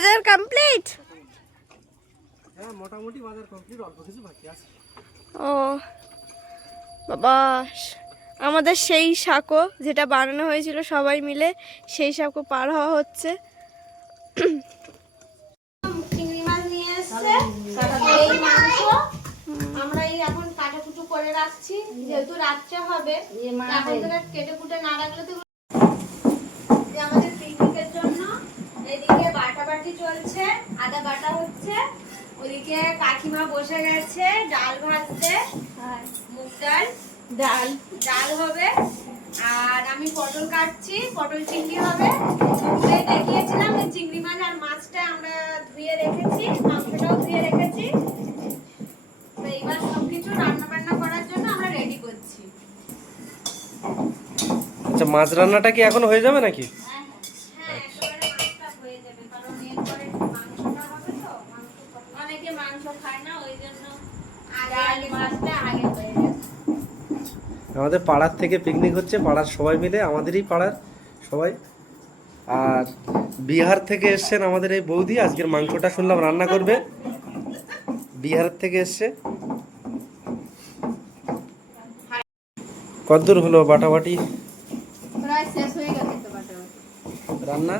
বাজার কমপ্লিট? হ্যাঁ মোটামুটি বাজার কমপ্লিট, অল্প কিছু বাকি আছে। ও বাবা, আমাদের সেই সাঁকো যেটা বানানো হয়েছিল সবাই মিলে, সেই সাঁকো পার হওয়া হচ্ছে। চিংড়ি মাছ নিয়ে এসেছে, এই মাংস আমরা এই এখন কাটাকুটো করে রাখছি, যেহেতু রাত্রে হবে এখন থেকে কেটে কুটে না রাখলে তো আমাদের পিকনিকের জন্য। এদিকে বাটাবাটি চলছে, আদা বাটা হচ্ছে, ওদিকে কাকিমা বসে গেছে ডাল ভাজতে, মুগ ডাল ডাল ডাল হবে, আর আমি পটল কাটছি, পটল চিংড়ি হবে। দেখিয়েছিলাম যে চিংড়ি মাছ আর মাছটা আমরা ধুয়ে রেখেছি, মাংসটাও ধুয়ে রেখেছি। তো এইবার সবকিছু রান্না বান্না করার জন্য আমরা রেডি করছি। আচ্ছা, মাছ রান্নাটা কি এখন হয়ে যাবে নাকি? আমাদের পাড়ার থেকে পিকনিক হচ্ছে, পাড়ার সবাই মিলে, আমাদেরই পাড়ার সবাই। আর বিহার থেকে এসছেন আমাদের এই বৌদি, আজকের মাংসটা শুনলাম রান্না করবে, বিহার থেকে এসছে। কতদূর হলো বাটাবাটি? প্রায় শেষ হয়ে গেছে তো বাটাবাটি। রান্না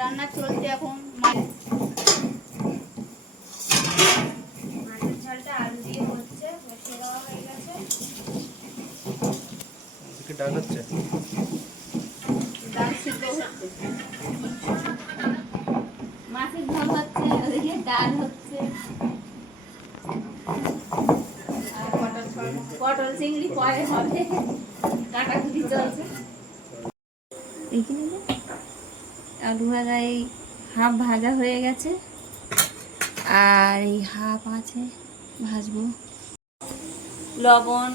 রান্না চলছে এখন। মাছের ঝালটা আলু দিয়ে হচ্ছে, বসিয়ে দেওয়া হয়ে গেছে। ডাল হচ্ছে, ডাল সিদ্ধ হচ্ছে, মাছের ঝোল হচ্ছে, ওদিকে ডাল হচ্ছে, আর পটল চিংড়ি পরে হবে, কাটাকুটি চলছে। এইখানে আলু ভাজা এই হাফ ভাজা হয়ে গেছে, আর এই হাফ আছে ভাজবো। লবণ,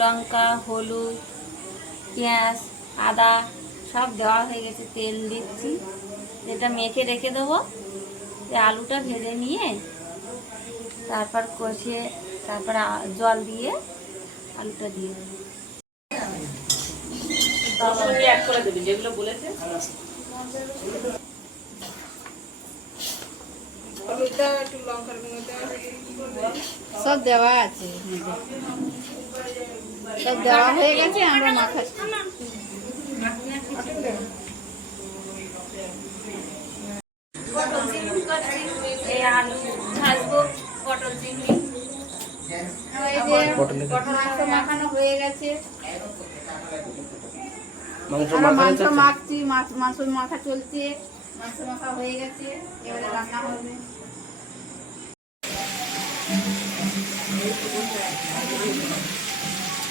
লঙ্কা, হলুদ, পেঁয়াজ, আদা সব দেওয়া হয়ে গেছে, তেল দিচ্ছি, এটা মেখে রেখে দেবো। আলুটা ভেজে নিয়ে তারপর কষিয়ে, তারপর জল দিয়ে আলুটা দিয়ে দেবো। যেগুলো বলেছে সব দেওয়া আছে, সব দেওয়া হয়ে গেছে, আমরা মাখাচ্ছি। এই আলু ভাজবো, পটল চিংড়ি, পটল মাখানো হয়ে গেছে, মাংস মাখছি, মাংস মাখা চলছে, মাংস মাখা হয়ে গেছে, এবারে রান্না হবে।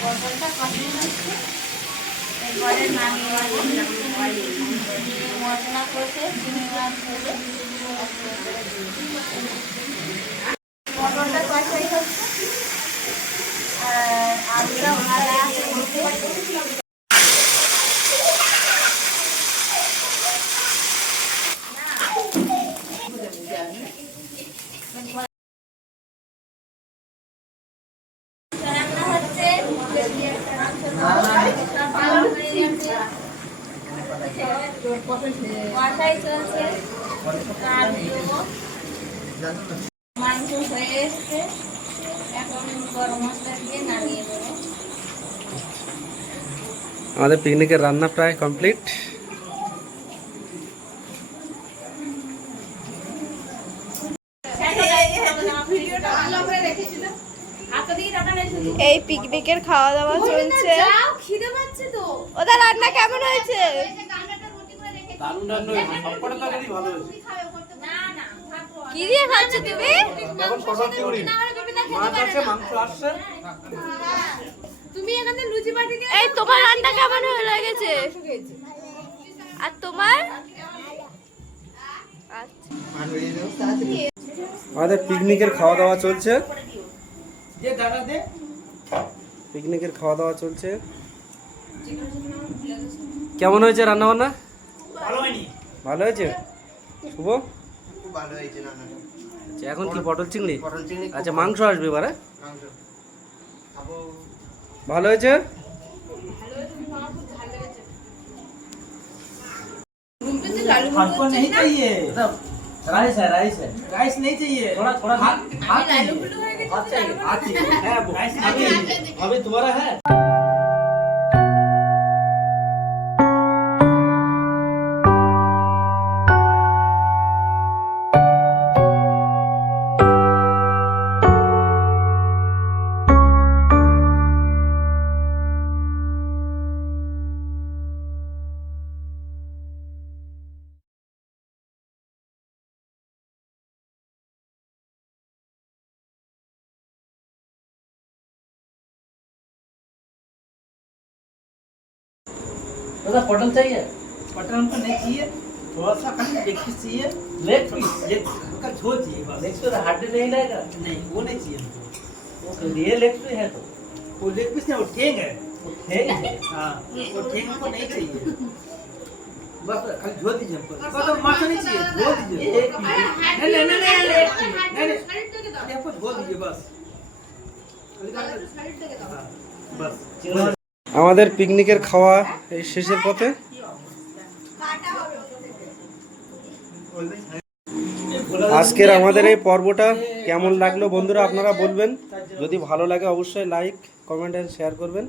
পটলটা কষানো হচ্ছে, এরপরে মশলা করতে চিংড়ি মাছ দেবে, পটলটা কষাই হচ্ছে, আর আলুটা ভাজা আছে। মাংস হয়ে এসছে, এখন গরম মশলা দিয়ে নামিয়ে দেবো। আমাদের পিকনিকের রান্না প্রায় কমপ্লিট। এই পিকনিকের খাওয়া দাওয়া চলছে। ওদের রান্না কেমন হয়েছে? কি দিয়ে খাচ্ছ তুমি? এই তোমার রান্না কেমন হয়ে লেগেছে? আর তোমার? আমাদের পিকনিকের খাওয়া দাওয়া চলছে, পিকনিকের খাওয়া দাওয়া চলছে। কেমন হয়েছে রান্না বান্না? ভালো হয়েছে। শুভ, আচ্ছা এখন কি পটল চিংড়ি? আচ্ছা মাংস আসবে এবারে। ভালো হয়েছে। राइस है राइस है राइस नहीं चाहिए थोड़ा थोड़ा हाथ লালু গুলো হয়ে গেছে हाथ चाहिए हाथ चाहिए है वो राइस अभी अभी तुम्हारा है दादा पटल चाहिए बटर हमको नहीं चाहिए थोड़ा सा खाली लेग पीस चाहिए लेग पीस ये का झोल चाहिए बस नेक्स्ट तो हड्डी नहीं लगेगा नहीं वो नहीं चाहिए हमको तो ये लेग पीस है तो वो लेग पीस नहीं वो ठेंग है ठीक है हाँ वो ठेंग हमको नहीं चाहिए बस खाली झोल दीजिए हमको बस अब माथा नहीं चाहिए झोल दीजिए नहीं नहीं नहीं नहीं नहीं সাইড থেকে দাও अरे हमको झोल दीजिए बस সাইড থেকে দাও हाँ, बस আমাদের পিকনিকের খাওয়া এই শেষের পথে আজকের আমাদের এই পর্বটা কেমন লাগলো বন্ধুরা আপনারা বলবেন যদি ভালো লাগে অবশ্যই লাইক কমেন্ট এন্ড শেয়ার করবেন